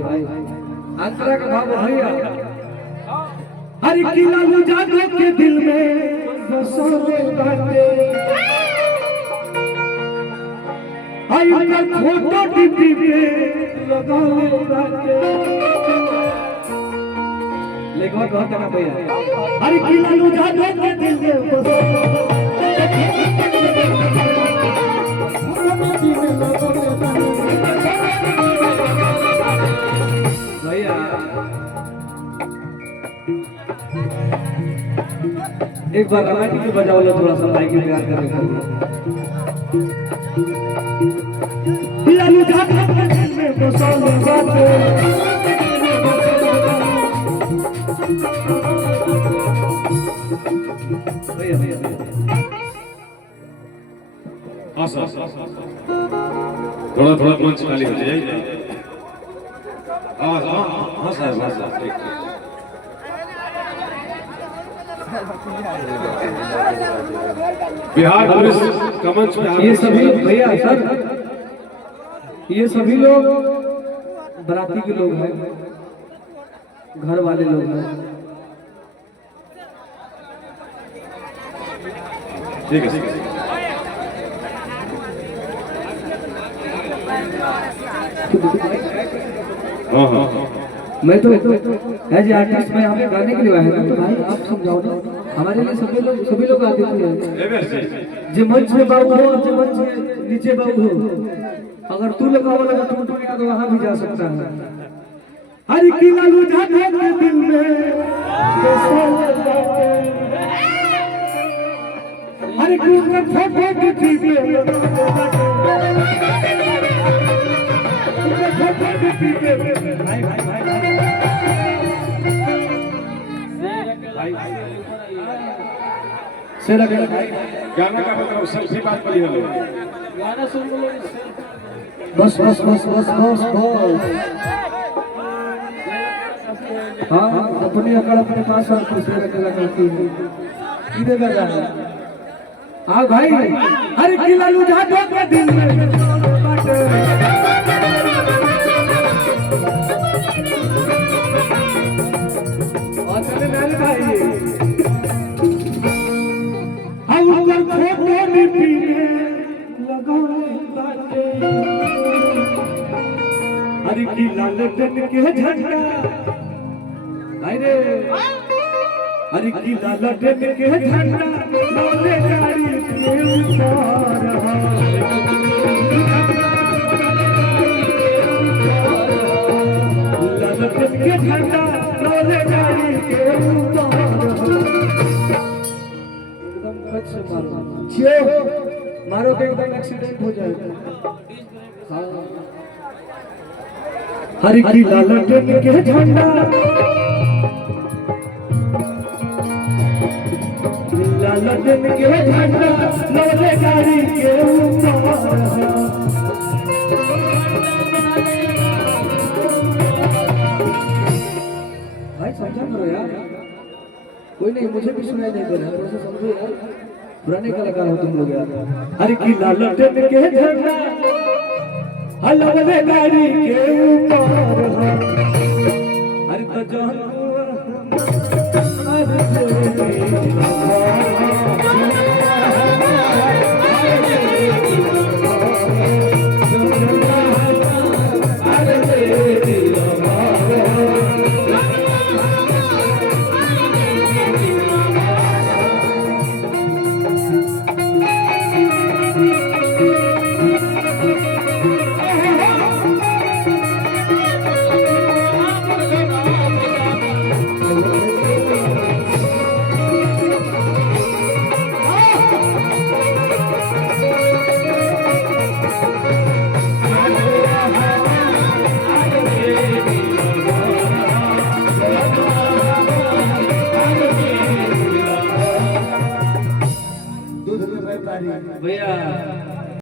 अंतरा का भाव भैया हर किला जादू के दिल में बसोले बाटे आई का फोटो टीवी पे लगाले बाटे लेकिन कहता ना भैया हर किला जादू के दिल में बसोले एक बार रोमांटिक में बजाओ लो थोड़ा सा माइक में प्यार करने का लालू जादू के दिल में बसोले बाटे भैया भैया थोड़ा थोड़ा मंच खाली हो जाए। हाँ साहब ठीक बिहार पुलिस का मंच में ये सभी भैया सर ये सभी लोग बराती के लोग हैं, घर वाले लोग हैं। ठीक है हाँ मैं तो एज आर्टिस्ट में आपके गाने के लिए आया था, तो भाई आप समझाओ ना हमारे लिए सभी लोग आते हैं जो मंच में बाबू हो जो मंच में नीचे बाबू हो अगर तू लगाओ लगा तो वहां भी जा सकता है। हर किला जादू के दिल में हर किला फोटो के टीवी भाई भाई गाना का मतलब सबसे बात बड़ी हो गाना सुन लो बस बस बस बस बस बस हाँ अपनी अकड़ अपने पास और खुशी रखना करती है किधर का गाना हाँ भाई हर किला जादू के दिल में हर की लालटन के झंडा अरे हर की लालटन के झंडा लौले गाड़ी के ऊपर लालटन के झंडा लौले गाड़ी के ऊपर मारो तो एकदम एक्सीडेंट हो जाएगा। हर की लालटन के झंडा लालटन के झंडा लौले गाड़ी के ऊपर भाई समझा करो यार कोई नहीं मुझे भी सुनाई नहीं दे रहा थोड़ा सा समझो यार पुराने कलाकार हो तुम लोग यार। हर की लालटन के झंडा लौले गाड़ी के ऊपर हर तो भैया